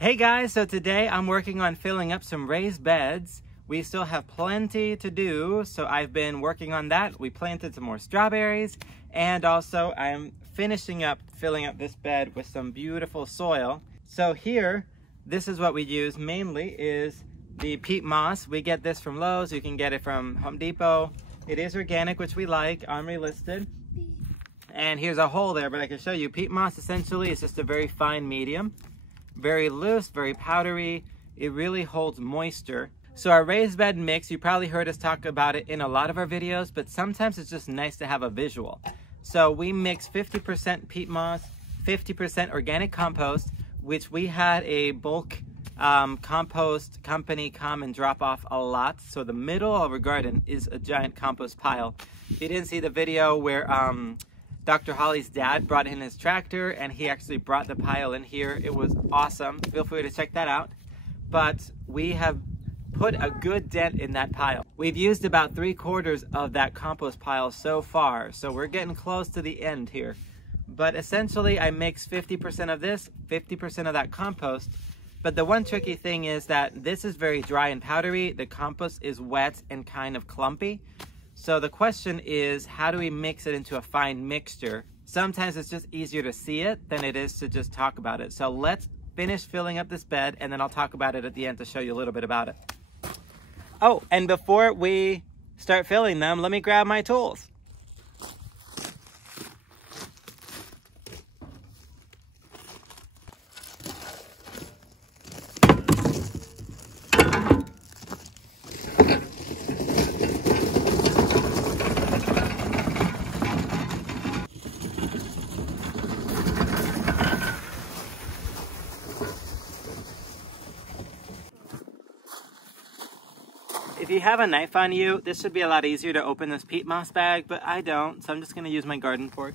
Hey guys, so today I'm working on filling up some raised beds. We still have plenty to do, so I've been working on that. We planted some more strawberries, and also I'm finishing up filling up this bed with some beautiful soil. So here, this is what we use mainly is the peat moss. We get this from Lowe's. You can get it from Home Depot. It is organic, which we like, OMRI listed. And here's a hole there, but I can show you. Peat moss essentially is just a very fine medium. Very loose, very powdery. It really holds moisture. So our raised bed mix, you probably heard us talk about it in a lot of our videos, but sometimes it's just nice to have a visual. So we mix 50% peat moss, 50% organic compost, which we had a bulk compost company come and drop off a lot. So the middle of our garden is a giant compost pile. If you didn't see the video where Dr. Holly's dad brought in his tractor and he actually brought the pile in here. It was awesome. Feel free to check that out. But we have put a good dent in that pile. We've used about 3/4 of that compost pile so far. So we're getting close to the end here. But essentially I mix 50% of this, 50% of that compost. But the one tricky thing is that this is very dry and powdery. The compost is wet and kind of clumpy. So the question is, how do we mix it into a fine mixture? Sometimes it's just easier to see it than it is to just talk about it. So let's finish filling up this bed and then I'll talk about it at the end to show you a little bit about it. Oh, and before we start filling them, let me grab my tools. If you have a knife on you, this should be a lot easier to open this peat moss bag, but I don't, so I'm just going to use my garden fork.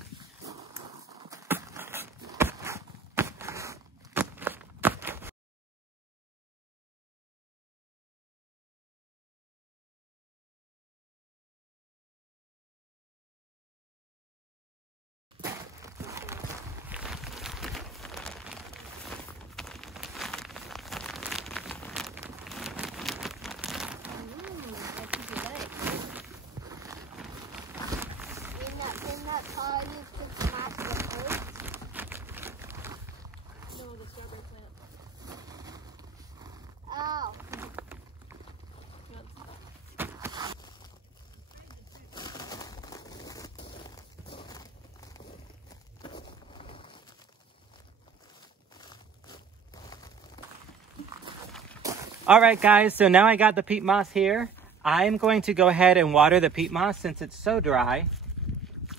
All right, guys, so now I got the peat moss here. I'm going to go ahead and water the peat moss since it's so dry,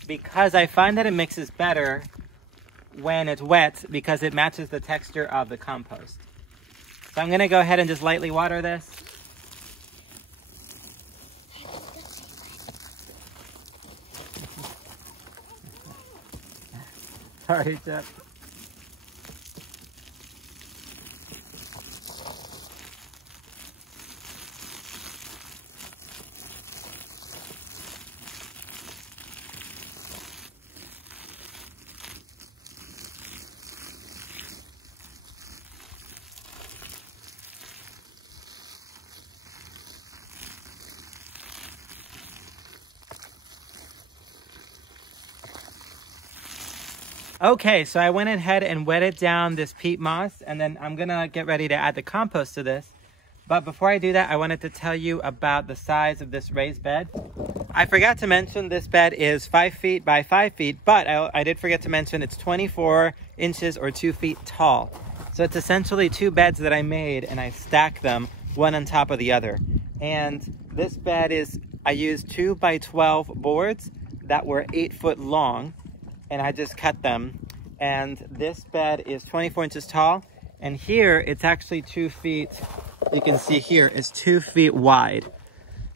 because I find that it mixes better when it's wet because it matches the texture of the compost. So I'm gonna go ahead and just lightly water this. Sorry, Jeff. Okay, so I went ahead and wetted down this peat moss, and then I'm gonna get ready to add the compost to this. But before I do that, I wanted to tell you about the size of this raised bed. I forgot to mention this bed is 5 feet by 5 feet, but I did forget to mention it's 24 inches or 2 feet tall. So it's essentially 2 beds that I made and I stacked them one on top of the other. And this bed is, I used 2 by 12 boards that were 8 foot long, and I just cut them. And this bed is 24 inches tall, and here it's actually 2 feet. You can see here it's 2 feet wide.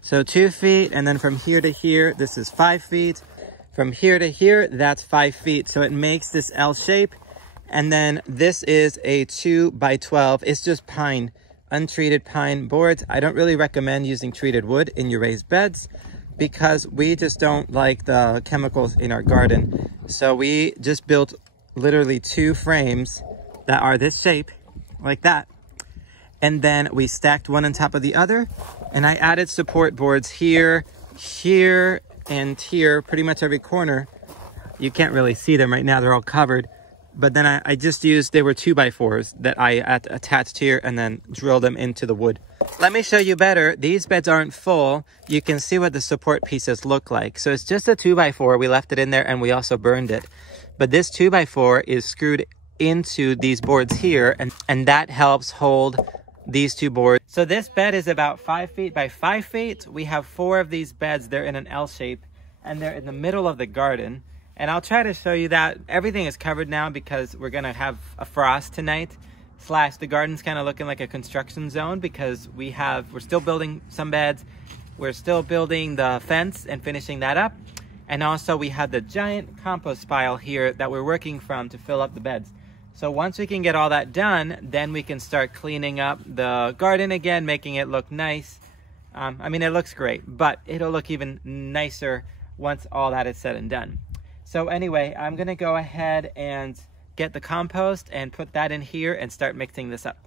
So 2 feet, and then from here to here, this is 5 feet. From here to here, that's 5 feet. So it makes this L shape. And then this is a 2 by 12. It's just pine, untreated pine boards. I don't really recommend using treated wood in your raised beds because we just don't like the chemicals in our garden. So we just built literally 2 frames that are this shape, like that. And then we stacked one on top of the other, and I added support boards here, here, and here, pretty much every corner. You can't really see them right now, they're all covered. But then I just used, they were 2x4s that I attached here and then drilled them into the wood. Let me show you better. These beds aren't full. You can see what the support pieces look like. So it's just a 2x4. We left it in there and we also burned it. But this 2x4 is screwed into these boards here, and that helps hold these two boards. So this bed is about 5 feet by 5 feet. We have 4 of these beds. They're in an L shape and they're in the middle of the garden. And I'll try to show you that. Everything is covered now because we're gonna have a frost tonight. / the garden's kind of looking like a construction zone because we're still building some beds. We're still building the fence and finishing that up. And also we have the giant compost pile here that we're working from to fill up the beds. So once we can get all that done, then we can start cleaning up the garden again, making it look nice. I mean, it looks great, but it'll look even nicer once all that is said and done. So anyway, I'm gonna go ahead and get the compost and put that in here and start mixing this up.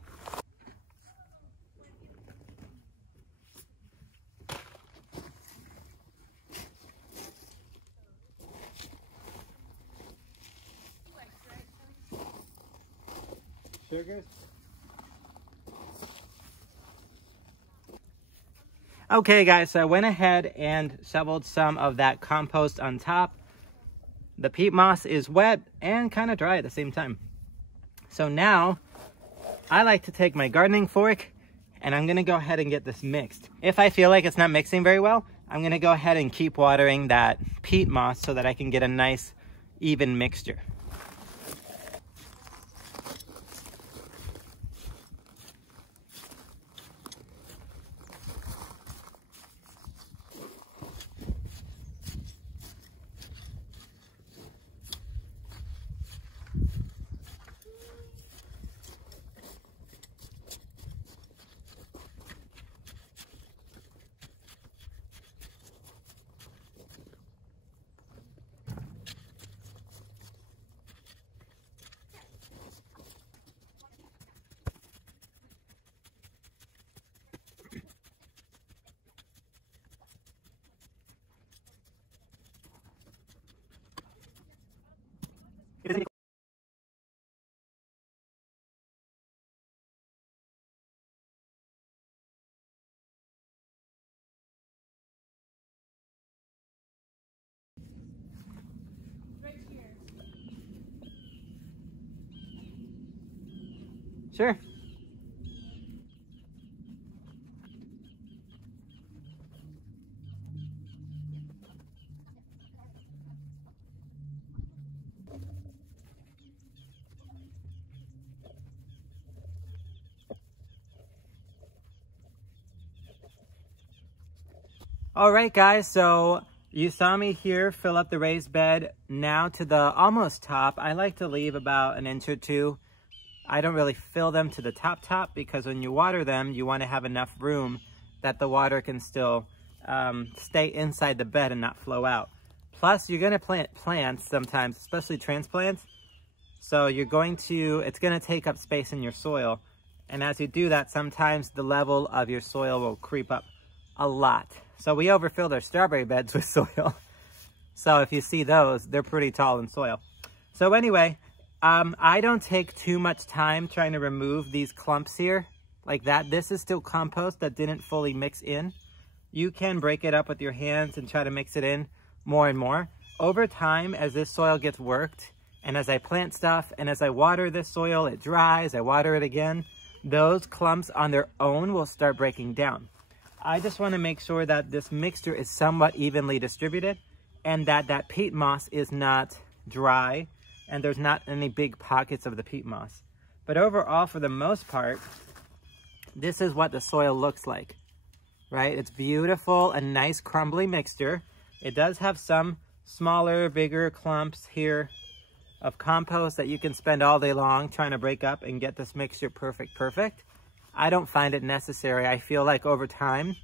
Sugars? Okay guys, so I went ahead and shoveled some of that compost on top. The peat moss is wet and kind of dry at the same time. So now I like to take my gardening fork and I'm gonna go ahead and get this mixed. If I feel like it's not mixing very well, I'm gonna go ahead and keep watering that peat moss so that I can get a nice even mixture. Sure. All right, guys, so you saw me here fill up the raised bed. Now to the almost top, I like to leave about an inch or two. I don't really fill them to the top because when you water them, you want to have enough room that the water can still stay inside the bed and not flow out. Plus, you're going to plant plants sometimes, especially transplants. So it's going to take up space in your soil. And as you do that, sometimes the level of your soil will creep up a lot. So we overfilled our strawberry beds with soil. So if you see those, they're pretty tall in soil. So anyway, I don't take too much time trying to remove these clumps here like that. This is still compost that didn't fully mix in. You can break it up with your hands and try to mix it in more and more. Over time, as this soil gets worked, and as I plant stuff, and as I water this soil, it dries, I water it again, those clumps on their own will start breaking down. I just want to make sure that this mixture is somewhat evenly distributed and that that peat moss is not dry and there's not any big pockets of the peat moss. But overall, for the most part, this is what the soil looks like, right? It's beautiful, a nice crumbly mixture. It does have some smaller, bigger clumps here of compost that you can spend all day long trying to break up and get this mixture perfect. I don't find it necessary. I feel like over time,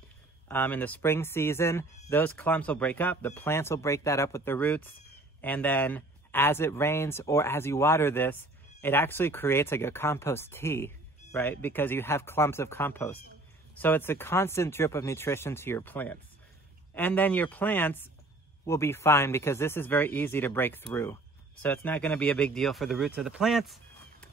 in the spring season, those clumps will break up. The plants will break that up with the roots. And then as it rains or as you water this, it actually creates like a compost tea. right? Because you have clumps of compost. So it's a constant drip of nutrition to your plants. And then your plants will be fine because this is very easy to break through. So it's not going to be a big deal for the roots of the plants.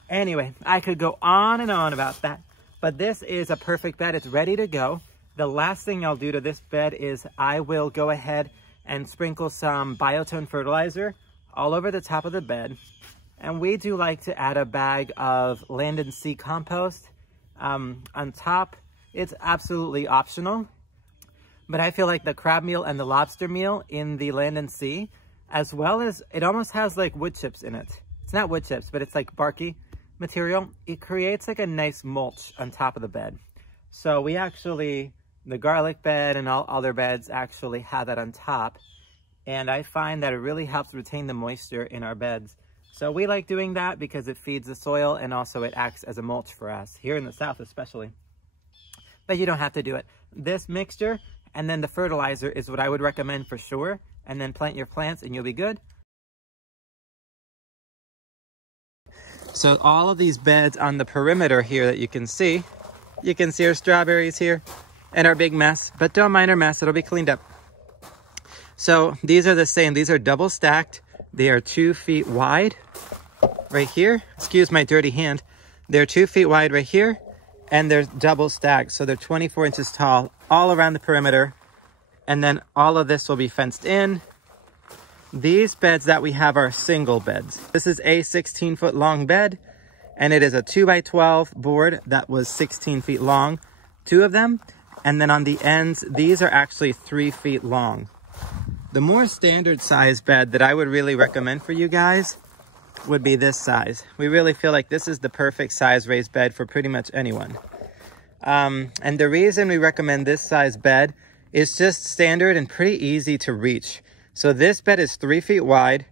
Anyway, I could go on and on about that, but this is a perfect bed. It's ready to go. The last thing I'll do to this bed is I will go ahead and sprinkle some biotone fertilizer all over the top of the bed. And we do like to add a bag of land and sea compost on top. It's absolutely optional, but I feel like the crab meal and the lobster meal in the land and sea, as well as it almost has like wood chips in it. It's not wood chips, but it's like barky material. It creates like a nice mulch on top of the bed. So we actually, the garlic bed and all other beds actually have that on top. And I find that it really helps retain the moisture in our beds. So we like doing that because it feeds the soil and also it acts as a mulch for us, here in the South especially. But you don't have to do it. This mixture and then the fertilizer is what I would recommend for sure. And then plant your plants and you'll be good. So all of these beds on the perimeter here that you can see our strawberries here and our big mess, but don't mind our mess, it'll be cleaned up. So these are the same, these are double stacked. They are 2 feet wide right here. Excuse my dirty hand. They're 2 feet wide right here and they're double stacked. So they're 24 inches tall all around the perimeter. And then all of this will be fenced in. These beds that we have are single beds. This is a 16-foot long bed, and it is a 2x12 board that was 16 feet long, 2 of them. And then on the ends, these are actually 3 feet long. The more standard size bed that I would really recommend for you guys would be this size. We really feel like this is the perfect size raised bed for pretty much anyone. And the reason we recommend this size bed is just standard and pretty easy to reach. So this bed is 3 feet wide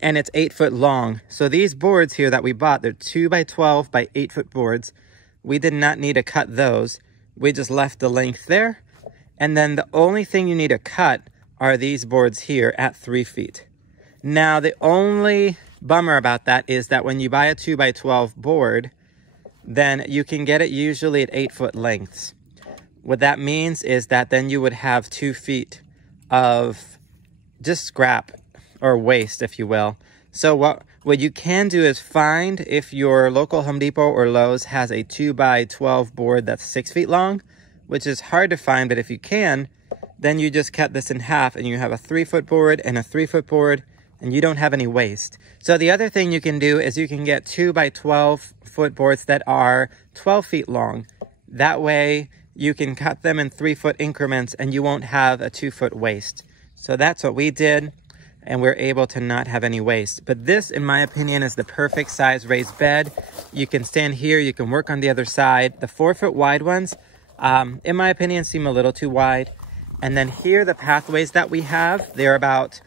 and it's 8 foot long. So these boards here that we bought, they're 2x12 by 8 foot boards. We did not need to cut those. We just left the length there. And then the only thing you need to cut are these boards here at 3 feet. Now, the only bummer about that is that when you buy a 2x12 board, then you can get it usually at 8 foot lengths. What that means is that then you would have 2 feet of just scrap or waste, if you will. So what you can do is find if your local Home Depot or Lowe's has a 2x12 board that's 6 feet long, which is hard to find, but if you can, then you just cut this in half and you have a 3 foot board and a 3 foot board and you don't have any waste. So the other thing you can do is you can get 2x12 foot boards that are 12 feet long. That way you can cut them in 3 foot increments and you won't have a 2 foot waste. So that's what we did, and we're able to not have any waste. But this, in my opinion, is the perfect size raised bed. You can stand here, you can work on the other side. The 4 foot wide ones, in my opinion, seem a little too wide. And then here, the pathways that we have, they're about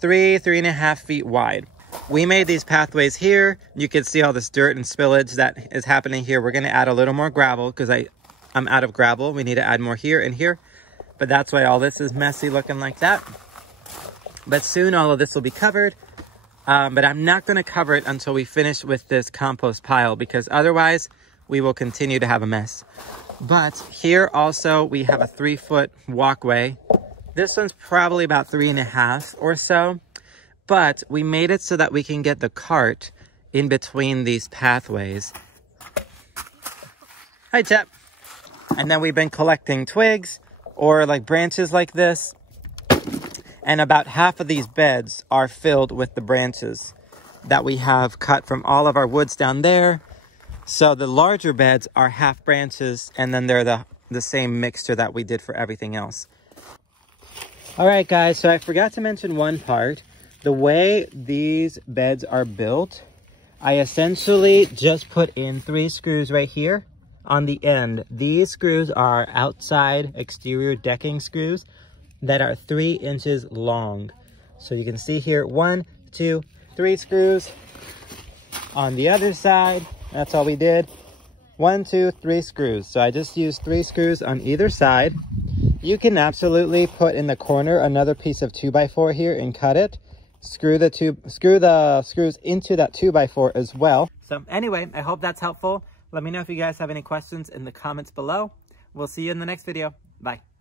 3.5 feet wide. We made these pathways here. You can see all this dirt and spillage that is happening here. We're gonna add a little more gravel because I'm out of gravel. We need to add more here and here. But that's why all this is messy looking like that. But soon all of this will be covered. But I'm not gonna cover it until we finish with this compost pile because otherwise we will continue to have a mess. But here also we have a 3 foot walkway. This one's probably about 3.5 or so. But we made it so that we can get the cart in between these pathways. Hi, chap. And then we've been collecting twigs or like branches like this. And about half of these beds are filled with the branches that we have cut from all of our woods down there. So the larger beds are half branches and then they're the same mixture that we did for everything else. All right, guys, so I forgot to mention one part. The way these beds are built, I essentially just put in 3 screws right here on the end. These screws are outside exterior decking screws that are 3 inches long. So you can see here, 1, 2, 3 screws. On the other side, that's all we did. 1, 2, 3 screws. So I just used 3 screws on either side. You can absolutely put in the corner another piece of 2x4 here and cut it. Screw the screws into that 2x4 as well. So anyway, I hope that's helpful. Let me know if you guys have any questions in the comments below. We'll see you in the next video. Bye.